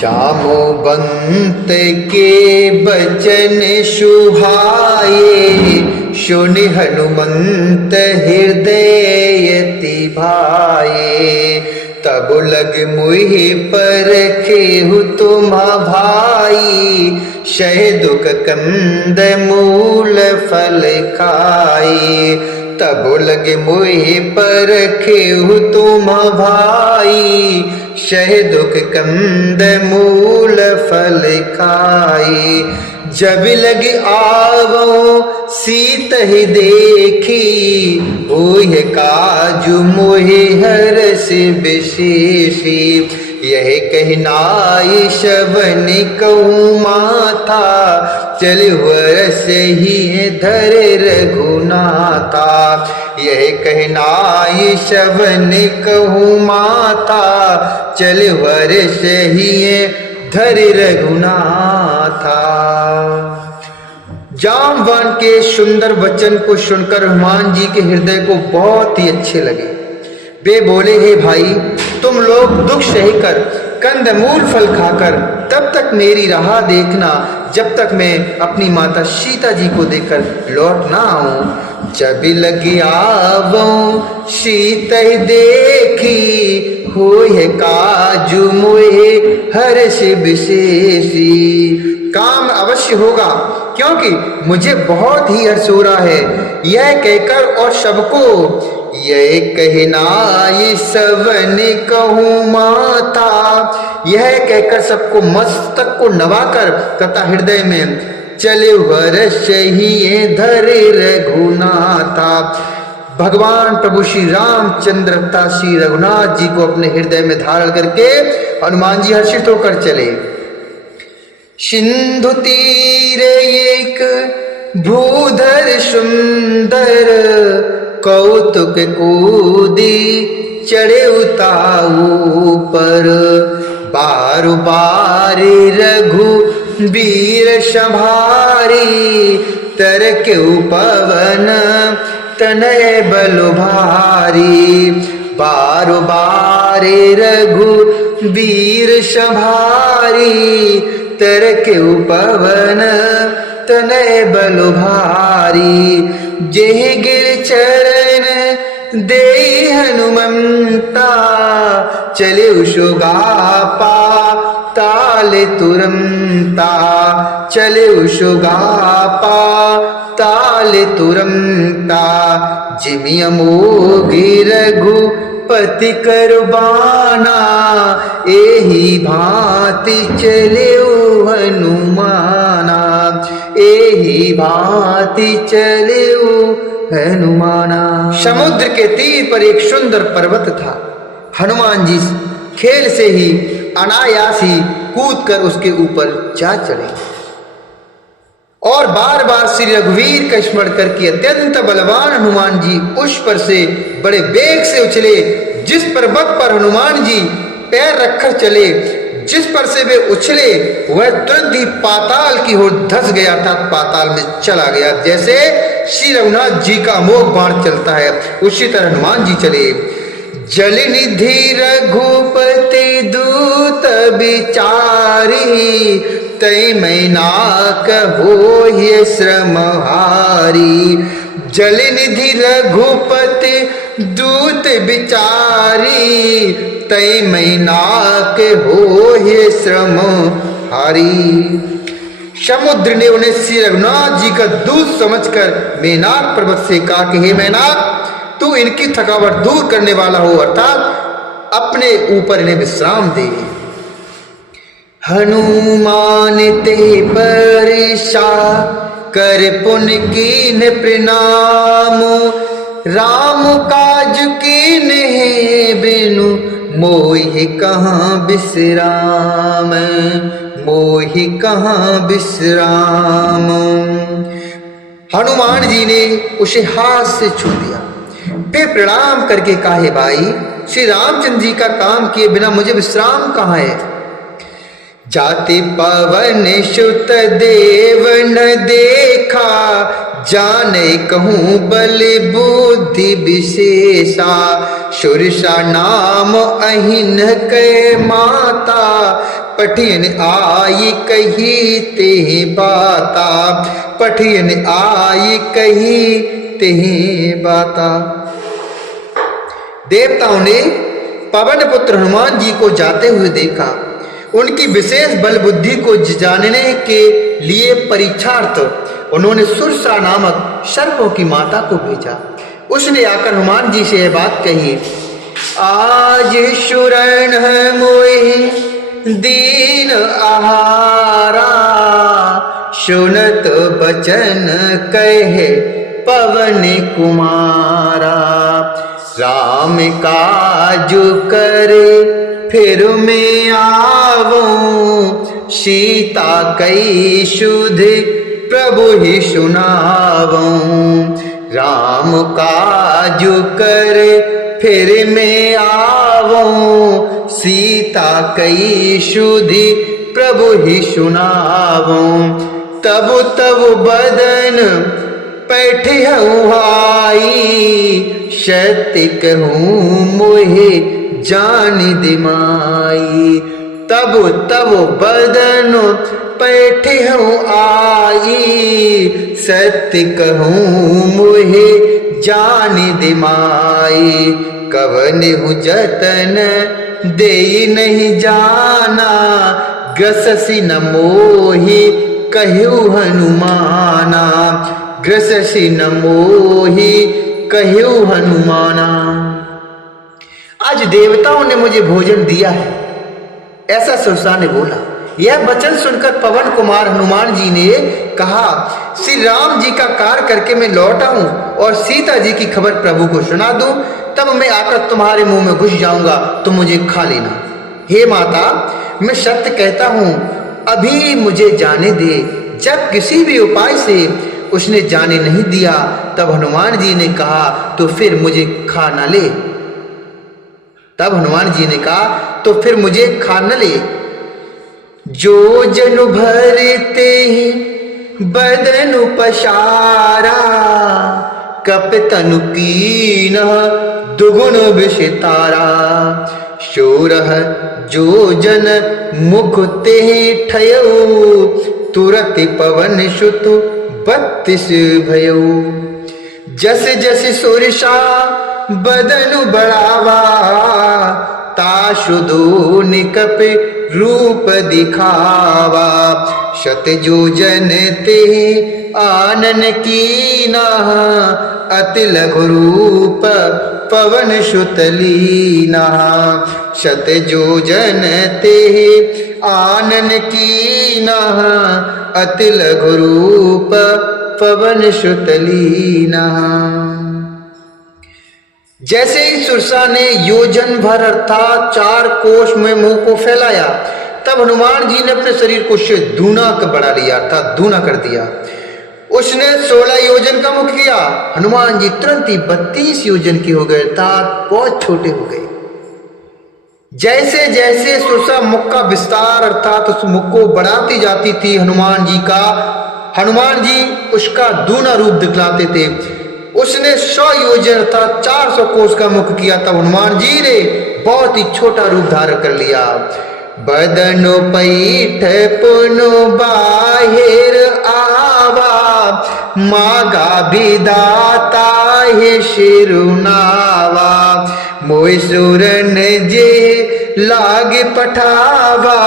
जामवंत के बचन सुहाए, सुनि हनुमंत हृदय अति भाए। तब लग मुहि परखेहु तुम भाई, सह दुख कंद मूल फल खाई। तब लग मुहि परखेहु तुम भाई, सह दुख कंद मूल फल खाई। जब लग आवो सीत ही देखी, ओह काजु मोहि हर्ष विशेषी। यह कहनाई शवन कहूँ माथा, चल वरस ही धर रघुनाथा। यह कहनाई शवन कहूँ माथा, चल वरस ही धर रघुनाथा। जामवान के सुंदर वचन को सुनकर हनुमान जी के हृदय को बहुत ही अच्छे लगे। वे बोले, हे भाई, तुम लोग दुख सहकर कंदमूल फल खाकर तब तक मेरी राह देखना, जब तक मैं अपनी माता सीता जी को देखकर लौट ना आऊं। जब लगी आवो सीता देखी, होए काजु मोहे हर्ष विशेषी। काम अवश्य होगा, क्योंकि मुझे बहुत ही हर्ष हो रहा है। यह कहकर और सबको यह कहनाई सवन कहूँ माता, यह कहकर सबको मस्तक को नवाकर तथा हृदय में चले वर्ष ही धर रघुनाथा। भगवान प्रभु श्री रामचंद्र तथा श्री रघुनाथ जी को अपने हृदय में धारण करके हनुमान जी हर्षित होकर चले। सिंधु तीर एक भूधर सुंदर, कौतुक कूदी चढ़े उताऊ पर। बारु बारी रघु वीर संभारी, तरके पवन तनय बल भारी। बारु बारी रघु वीर संभारी, तरके पवन तनय बल भारी। जेह गिर चरण दे हनुमंता, चले उशुगापा ताले तुरंता। चले उशुगापा ताले तुरंता, जिमि अमोघि रघुपति करबाना। एही भांति चले हनुमाना, एही भांति चले हनुमाना। समुद्र के तीर पर एक सुंदर पर्वत था। हनुमान जी खेल से ही अनायास ही कूद कर उसके ऊपर जा चढ़े और बार बार श्री रघुवीर का स्मरण करके अत्यंत बलवान हनुमान जी उस पर से बड़े वेग से उछले। जिस पर्वत पर हनुमान जी पैर रखकर चले, जिस पर से वे उछले, वह तुरंत ही पाताल की ओर धंस गया था, पाताल में चला गया। जैसे श्री रघुनाथ जी का अमोघ बाण चलता है, उसी तरह हनुमान जी चले। जल निधि रघुपति दूत बिचारी, तै मैना कहो ये श्रमहारी। जल निधि रघुपति दूत बिचारी, तै मैना के हो ये श्रम हारी। समुद्र ने उन्हें श्री रघुनाथ जी का दूत समझकर मेनाक पर्वत से कहा कि हे मेनाक, तू इनकी थकावट दूर करने वाला हो, अर्थात अपने ऊपर इन्हें विश्राम दे। हनुमान ते परिशा कर पुन कीन प्रणाम, राम काज कीन है बिनु मोहि कहाँ विश्राम, मोहि कहाँ विश्राम। हनुमान जी ने उसे हाथ से छू दिया। वे प्रणाम करके कहा, भाई श्री रामचंद्र जी का काम किए बिना मुझे विश्राम कहाँ है। जाति पवन सुत देव न देखा, जाने कहूँ बल बुद्धि विशेषा। सुरसा नाम अहिन के माता, पठियन आई कही ते बाता, पठियन आई कही ते बाता। देवताओं ने पवन पुत्र हनुमान जी को जाते हुए देखा। उनकी विशेष बल बुद्धि को जानने के लिए परीक्षार्थ उन्होंने सुरसा नामक सर्पों की माता को भेजा। उसने आकर हनुमान जी से यह बात कही, आज शरण मोहि दीन आहारा, सुनत बचन कहे पवन कुमारा। राम काजु करे फिर मैं आवूं, सीता कई सुध प्रभु ही सुनावूं। राम काजु करे फिर मैं आवूं, सीता कई सुधि प्रभु ही सुनावूं। तब तब बदन पैठे आई, सत्य कहूँ मोहे जान दिमाई। तब तब बदन पैठे आई, सत्य कहूँ मोहे जान दिमाई। कवन जतन दे नहीं जाना, ग्रससी न मोहि कहु हनुमाना। ग्रससी न मोहि कहु हनुमाना। आज देवताओं ने मुझे भोजन दिया है, ऐसा सुरसा ने बोला। यह वचन सुनकर पवन कुमार हनुमान जी ने कहा, श्री राम जी का कार्य करके मैं लौटा हूं और सीता जी की खबर प्रभु को सुना दूं, तब मैं आकर तुम्हारे मुंह में घुस जाऊंगा, तुम मुझे खा लेना। हे माता, मैं सत्य कहता हूं, अभी मुझे जाने दे। जब किसी भी उपाय से उसने जाने नहीं दिया, तब हनुमान जी ने कहा, तो फिर मुझे खा न ले। तब हनुमान जी ने कहा, तो फिर मुझे खा न ले। जो जनु भरते बदनु पशारा, कप तनु कीन दुगुण विषितारा। शोरह जो जन मुख ते ठयऊ, तुरत पवन सुत 32 भयऊ। जस जस सुरसा बदनु बढ़ावा, ताशुदो निकप रूप दिखावा। शत जो जन ते आनन कीना, अति लघु रूप पवन सुत लीना। शत जो जन ते आनन कीना, अति लघु रूप पवन सुत लीना। जैसे ही सुरसा ने योजन भर अर्थात 4 कोस में मुंह को फैलाया, तब हनुमान जी ने अपने शरीर को उससे दूना बढ़ा लिया, अर्थात दूना कर दिया। उसने 16 योजन का मुख किया। हनुमान जी तुरंत ही 32 योजन के हो गए, अर्थात बहुत छोटे हो गए। जैसे जैसे सुरसा मुख का विस्तार अर्थात उस मुख को बढ़ाती जाती थी हनुमान जी उसका दूना रूप दिखलाते थे। उसने 100 योजन अर्थात 400 कोस का मुख किया, तब हनुमान जी ने बहुत ही छोटा रूप धारण कर लिया। बदनो पैठ पुनो बाहिर आवा, मागा विदाता हे शिरुनावा। मोय सुरन जे लाग पठावा,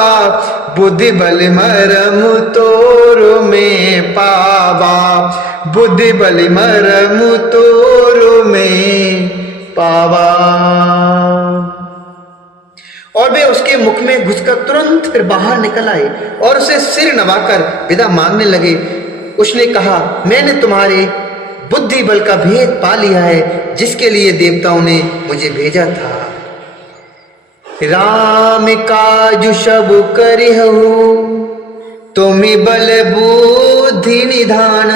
बुद्धि बल मरम तोरो में पावा। बुद्धि बल मरम तोरो में पावा। और वे उसके मुख में घुसकर तुरंत फिर बाहर निकल आए और उसे सिर नवाकर विदा मांगने लगे। उसने कहा, मैंने तुम्हारे बुद्धि बल का भेद पा लिया है, जिसके लिए देवताओं ने मुझे भेजा था। राम काजु सब करिहु, तुम्हि बल बुद्धि निधान।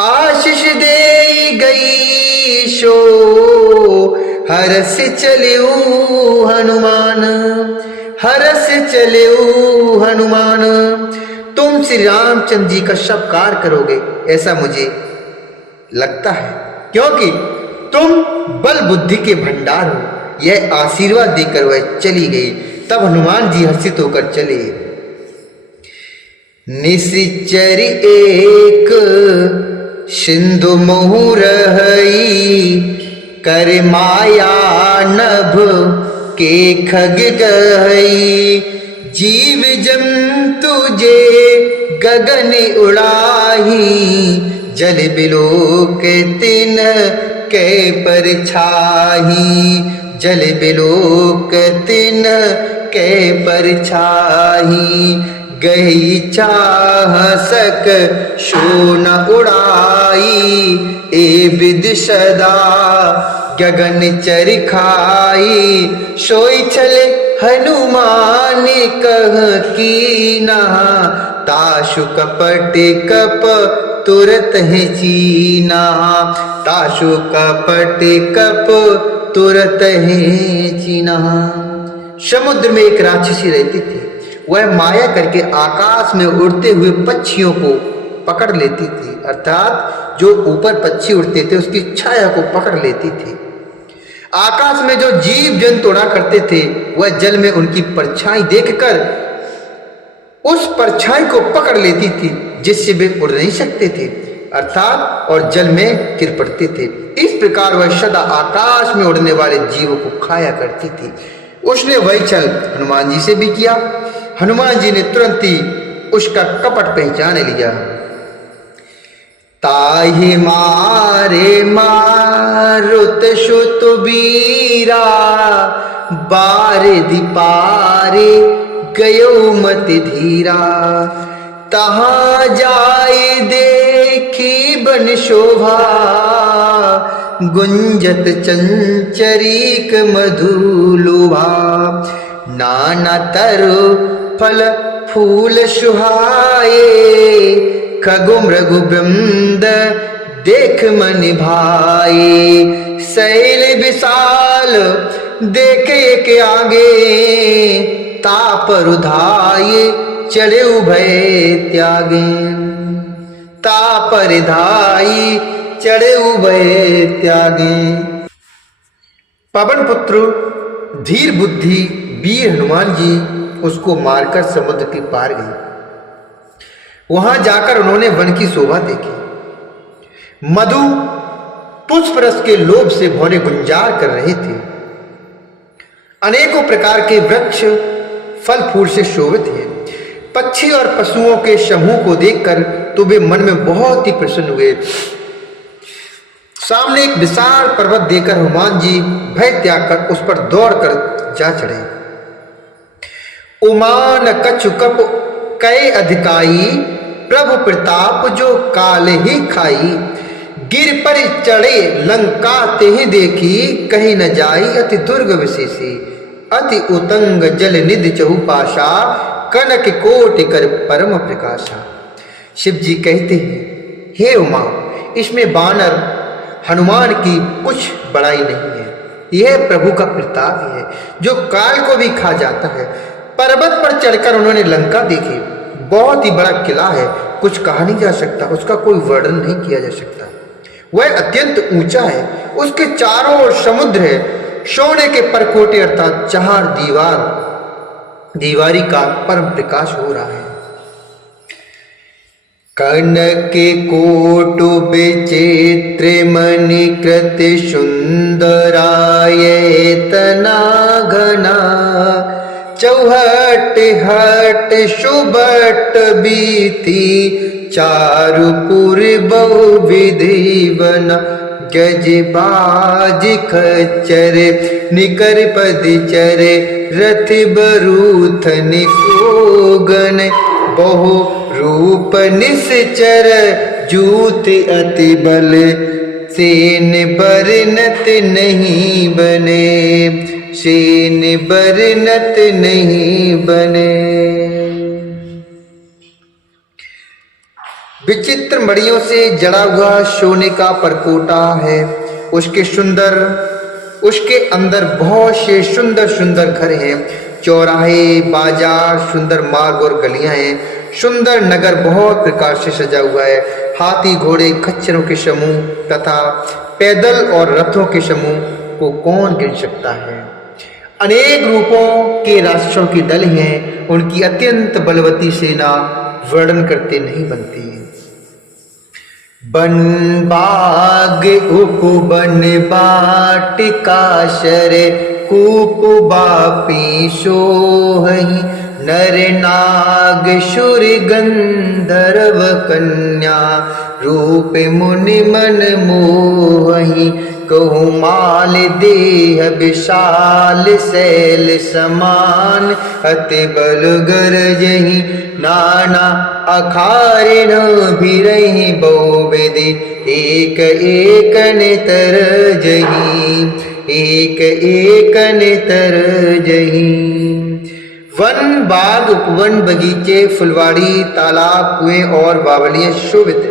आशीष दे गई सो, हरस चलिऊ हनुमान। हरस चलिऊ हनुमान। तुम श्री रामचंद्र जी का सब कार्य करोगे, ऐसा मुझे लगता है, क्योंकि तुम बल बुद्धि के भंडार हो। यह आशीर्वाद देकर वह चली गई। तब हनुमान जी हर्षित होकर चले। निश्चर एक सिंधु मोहु रहई, कर माया नभ के खग गई। जीव जंतु जे गगन उड़ाही, जल बिलोक तिन के परछाही। जल बिलोक तिन के परछाही, गई चाह सक शो न उड़ाई। ए विद सदा गगन चर खाई, सोई चले हनुमान कह कीना। ताशु कपट कप तुरत है चीना, ताशु कपट कप तुरत है चीना। समुद्र में एक राक्षसी रहती थी। वह माया करके आकाश में उड़ते हुए पक्षियों को पकड़ लेती थी, अर्थात जो ऊपर पक्षी उड़ते थे उसकी छाया को पकड़ लेती थी। आकाश में जो जीव जंतु उड़ा करते थे वह जल में उनकी परछाई देखकर उस परछाई को पकड़ लेती थी, जिससे वे उड़ नहीं सकते थे, अर्थात और जल में गिर पड़ते थे। इस प्रकार वह सदा आकाश में उड़ने वाले जीवों को खाया करती थी। उसने वही छल हनुमान जी से भी किया। हनुमान जी ने तुरंत ही उसका कपट पहचान लिया। ताहि मारे मारुत सुत बीरा, बारिधि पारे गयो मति धीरा। तहाँ जाय देखी बन शोभा, गुंजत चंचरीक मधुलुभा। नाना तरु फल फूल सुहाए, खगो मृगु वृंद देख मन भाए। शैल विशाल देखे के आगे, तापर उधाये चढ़े उभय त्यागे। तापर धाई चढ़े उभय त्यागे। पवन पुत्र धीर बुद्धि वीर हनुमान जी उसको मारकर समुद्र के पार गए। वहां जाकर उन्होंने वन की शोभा देखी। मधु पुष्प रस के लोभ से भौरे गुंजार कर रहे थे। अनेकों प्रकार के वृक्ष फल फूल से शोभित हैं। पक्षी और पशुओं के समूह को देखकर तो वे मन में बहुत ही प्रसन्न हुए। सामने एक विशाल पर्वत देखकर हनुमान जी भय त्याग कर उस पर दौड़कर जा चढ़े। उमान कछु कप कई अधिकाई, प्रभु प्रताप जो काल ही खाई। गिर पर चढ़े लंका ते ही देखी, कहीं न जाई अति दुर्ग विशेषी। अति उतंग जल निधि चहुपाशा, कनक कोटि कर परम प्रकाशा। शिव जी कहते हैं, हे उमा, इसमें वानर हनुमान की कुछ बड़ाई नहीं है। यह प्रभु का प्रताप है जो काल को भी खा जाता है। पर्वत पर चढ़कर उन्होंने लंका देखी। बहुत ही बड़ा किला है, कुछ कहा नहीं जा सकता, उसका कोई वर्णन नहीं किया जा सकता। वह अत्यंत ऊंचा है, उसके चारों ओर समुद्र है। सोने के परकोटे अर्थात चार दीवारी का परम प्रकाश हो रहा है। कनक कोटु विचित्र मणि कृत सुंदराय तना घना। चौहट हट सुबट बीती, चारुपुर बहु विधि बना। गज बाज खच्चर निकर पद चरे, रथ बरूथन कोगन। बहु रूप निश्चर जूत अति बल, सेन बरनत नहीं बने। सेन बरनत नहीं बने। विचित्र मड़ियों से जड़ा हुआ सोने का परकोटा है। उसके अंदर बहुत से सुंदर सुंदर घर हैं। चौराहे, बाजार, सुंदर मार्ग और गलियां हैं। सुंदर नगर बहुत प्रकार से सजा हुआ है। हाथी, घोड़े, खच्चरों के समूह तथा पैदल और रथों के समूह को कौन गिन सकता है। अनेक रूपों के राक्षसों के दल हैं, उनकी अत्यंत बलवती सेना वर्णन करते नहीं बनती। बन बाग उपवन बाटिका शर कूप बापी सोहहि नर नाग शुर गंधर्व कन्या रूप मुनि मन मोहि कहु माल देह विशाल शैल समान अति बल गरजहि नाना अखारिण भिरहि बहुविधि एक एक तरजहि एक एक तरजहि। वन बाग उपवन बगीचे फुलवाड़ी तालाब कुएं और बावलियां शोभित।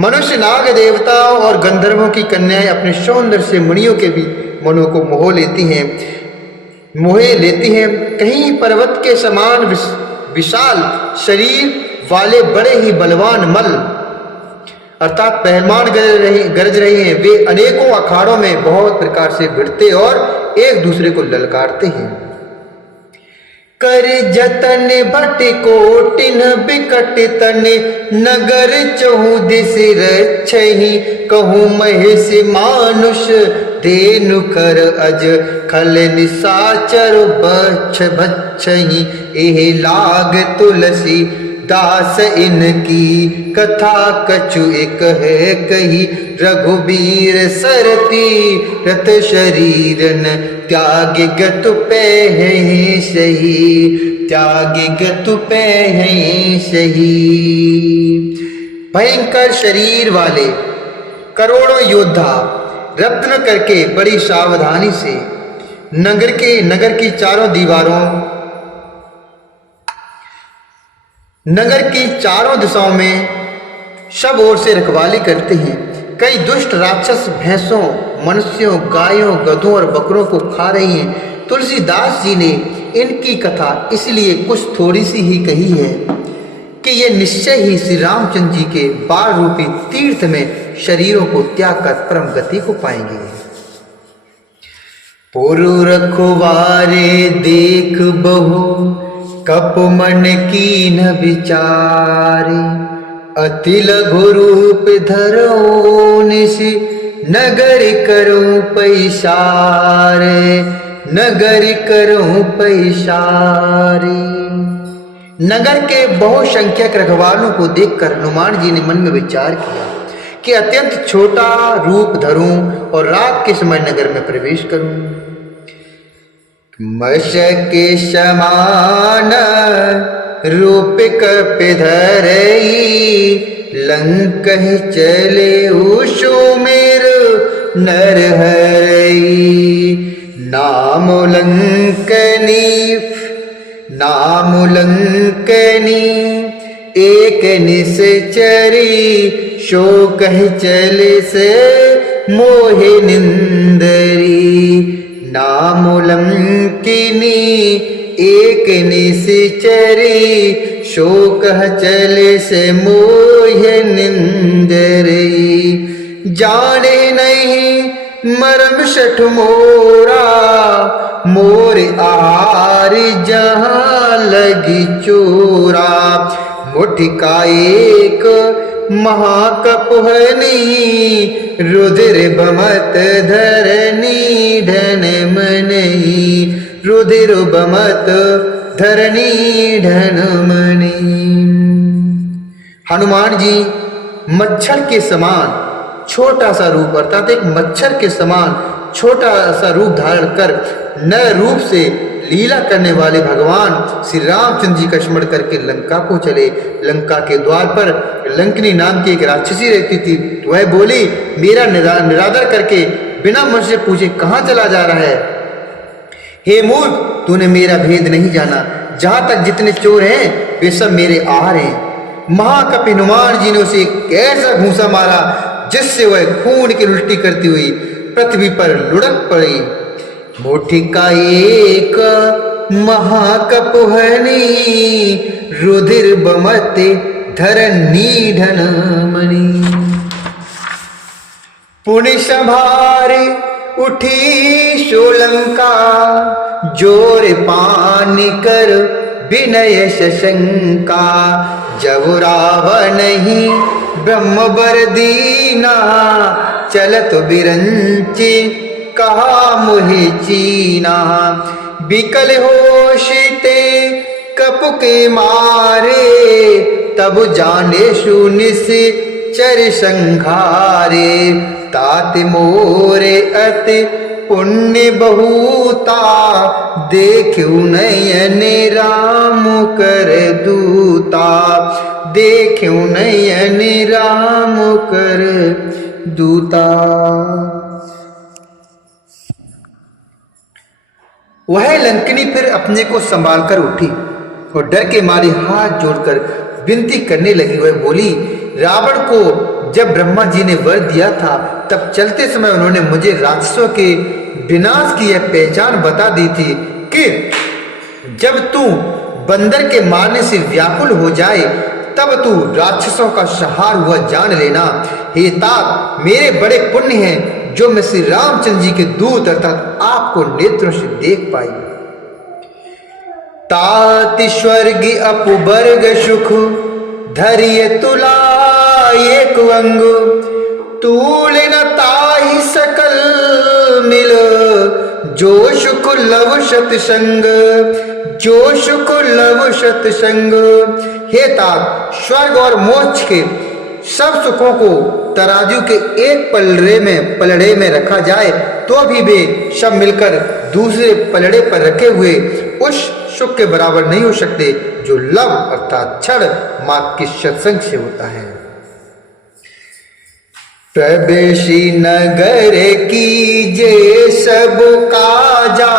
मनुष्य नाग देवता और गंधर्वों की कन्याएं अपने सौंदर्य से मुनियों के भी मनों को मोह लेती हैं। कहीं पर्वत के समान विशाल शरीर वाले बड़े ही बलवान मल अर्थात पहलवान गरज रहे हैं। वे अनेकों अखाड़ों में बहुत प्रकार से भिड़ते और एक दूसरे को ललकारते हैं। कर जतन भट कोटिन बिकट तन नगर चहुदिस रक्षहि कहूँ महेश मानुष धेनु कर अज खल निसाचर बच्छ भक्षहि एह लाग तुलसी दास इनकी कथा कछु एक है कही रघुबीर सरती रथ शरीरन त्याग गत पे है सही त्याग गत पे है सही। भयंकर शरीर वाले करोड़ों योद्धा रत्न करके बड़ी सावधानी से नगर की चारों दिशाओं में सब ओर से रखवाली करते हैं। कई दुष्ट राक्षस भैंसों मनुष्यों गायों गधों और बकरों को खा रही हैं। तुलसीदास जी ने इनकी कथा इसलिए कुछ थोड़ी सी ही कही है कि ये निश्चय ही श्री रामचंद्र जी के बाल रूपी तीर्थ में शरीरों को त्याग कर परम गति को पाएंगे। पुरु रखवारे देख बहु कप मन कीन विचारे अति लघु रूप धरो निश नगर करूं पैसारे नगर करूं पैसारे। नगर के बहुसंख्यक रखवालों को देखकर हनुमान जी ने मन में विचार किया कि अत्यंत छोटा रूप धरूं और रात के समय नगर में प्रवेश करूं। मशक समान रूप कपिधरई लंक चले सुमेर नरहरई नाम लंकनी एक निश्चरी शोक चले से मोहे निंदरी नाम लंकिनी एक निश्चरी शोक चले से मोहे निंदरी जाने नहीं मरम सठ मोरा मोर आहार जहाँ लगी चोरा मुठिका एक महाकपुहनी रुधिर बमत धरनी धन मनी रुधिर बमत धरनी धन मनी। हनुमान जी मच्छर के समान छोटा सा रूप अर्थात एक मच्छर के समान छोटा सा रूप धारण कर नए रूप से लीला करने वाले भगवान श्री रामचंद्र जी का स्मरण करके लंका को चले। लंका के द्वार पर लंकिनी नाम की एक राक्षसी रहती थी। वह बोली, मेरा निरादर करके बिना मुझसे पूछे कहाँ चला जा रहा है? हे मूर्ख, तूने मेरा भेद नहीं जाना। जहां तक जितने चोर हैं वे सब मेरे आहार हैं। महाकपि हनुमान जी ने उसे एक ऐसा घूंसा मारा जिससे वह खून की उल्टी करती हुई पृथ्वी पर लुढ़क पड़ी। मुठिका एक महाकपुहनी रुधिर बमते धरनी धन मणि। पुण्य सभारे उठी शोलंका, जोर पानी कर विनय शशंका। जब रावण ही ब्रह्म बर दीना, चलत बिरंची कहा मुहि चीना। बिकल होशिते कपु के मारे, तब जाने सुनिस चर संघारे। तात मोरे अति पुण्य बहुता, देखु नयन राम कर दूता। देखु नयन राम कर दूता। वह लंकिनी फिर अपने को संभाल कर उठी और डर के मारे हाथ जोड़कर विनती करने लगी। वह बोली, रावण को जब ब्रह्मा जी ने वर दिया था, तब चलते समय उन्होंने मुझे राक्षसों के विनाश की यह पहचान बता दी थी कि जब तू बंदर के मारने से व्याकुल हो जाए, तब तू राक्षसों का संहार हुआ जान लेना। हे तात, मेरे बड़े पुण्य हैं जो मैं श्री रामचंद्र जी के दूत अर्थात आपको नेत्रों से देख पाई। तात स्वर्ग अपवर्ग सुख, धैर्य तुला एक अंग। तूल न ताहि सकल मिल, जो सुख लव सतसंग। जो सुख लव सतसंग। हे तात, स्वर्ग और मोक्ष के सब सुखों को तराजू के एक पलड़े में रखा जाए तो भी वे सब मिलकर दूसरे पलड़े पर रखे हुए उस सुख के बराबर नहीं हो सकते जो लव अर्थात क्षण मात्र के सत्संग से होता है। प्रवेशी नगर कीजे सब काजा,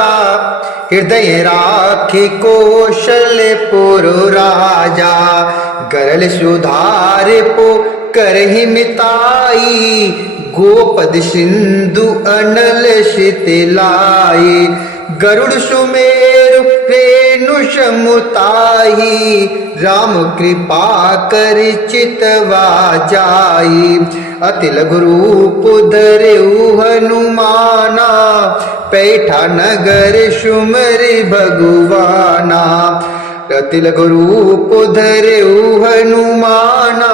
हृदय राखी कौशलपुर राजा। गरल सुधार पो करहि मिताई, गोपद सिंधु अनल शीतलाई। गरुड़ सुमेरु रेणु समुताई, राम कृपा कर चितवा जाई। अति लघु रूप धरेउ हनुमाना, पैठा नगर सुमर भगवाना। अति लघु रूप धरेउ हनुमाना,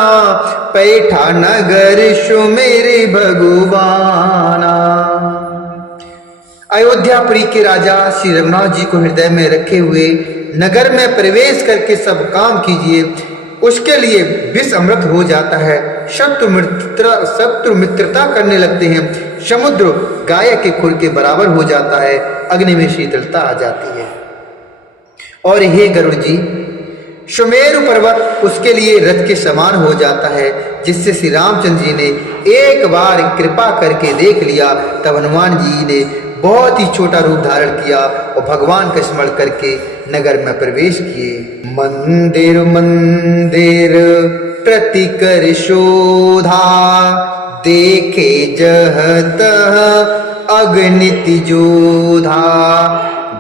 पैठा नगर सुमर भगवाना। अयोध्यापुरी के राजा श्री रघुनाथ जी को हृदय में रखे हुए नगर में प्रवेश करके सब काम कीजिए, उसके लिए विष अमृत हो जाता है। शत्रु मित्रता करने लगते हैं, समुद्र गाय के खुर के बराबर हो जाता है, अग्नि में शीतलता आ जाती है। और हे गरुड़ जी, सुमेरु पर्वत उसके लिए रथ के समान हो जाता है, जिससे श्री रामचंद्र जी ने एक बार कृपा करके देख लिया। तब हनुमान जी ने बहुत ही छोटा रूप धारण किया और भगवान का स्मरण करके नगर में प्रवेश किए। मंदिर मंदिर प्रति कर शोधा, देखे जह तह अगणित जोधा।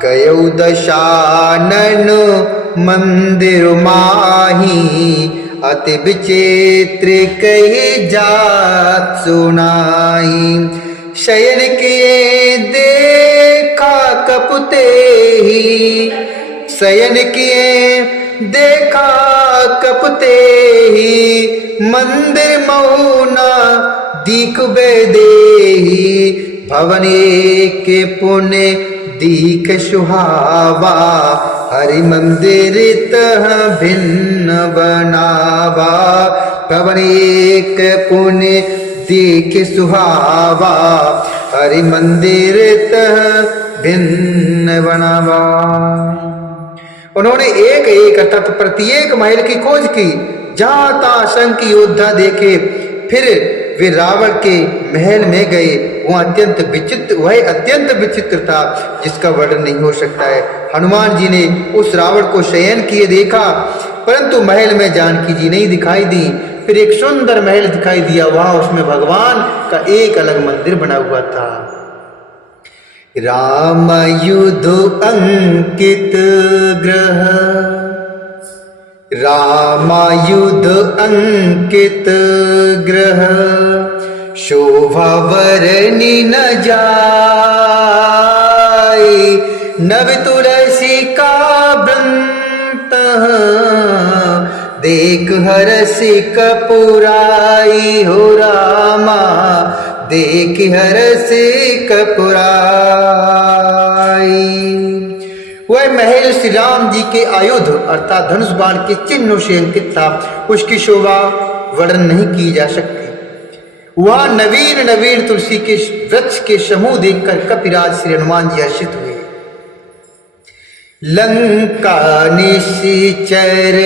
गयौ दशानन मंदिर माही, अति विचित्र कही जात सुनाई। शयन किए देखा कपुते ही, शयन किए देखा कपुते ही। मंदिर मौना दीख बेदेही, भवन के पुण्य दीख सुहावा। हरि मंदिर तह भिन्न बनावा, भवन एक पुण्य दीख सुहावा। हरि मंदिर तह भिन्न बनावा। उन्होंने एक एक अर्थात प्रत्येक महल की खोज की, जहां तहां शंख योद्धा देखे। फिर वे रावण के महल में गए। वह अत्यंत विचित्र था, जिसका वर्णन नहीं हो सकता है। हनुमान जी ने उस रावण को शयन किए देखा, परंतु महल में जानकी जी नहीं दिखाई दी। फिर एक सुंदर महल दिखाई दिया, वहां उसमें भगवान का एक अलग मंदिर बना हुआ था। राम युध अंकित ग्रह, रामायुध अंकित ग्रह। शोभा वरनी न जाय। नव तुलसी का वृंत देख हरसि कपुराई हो रामा, देख हरसि कपुराई। वह महल श्री राम जी के आयुध अर्थात धनुष बाण के चिन्हों से अंकित था। उसकी शोभा वर्णन नहीं की जा सकती। वह नवीन नवीन तुलसी के वृक्ष के समूह देखकर कपिराज श्री हनुमान जी हर्षित हुए। लंका निश्चर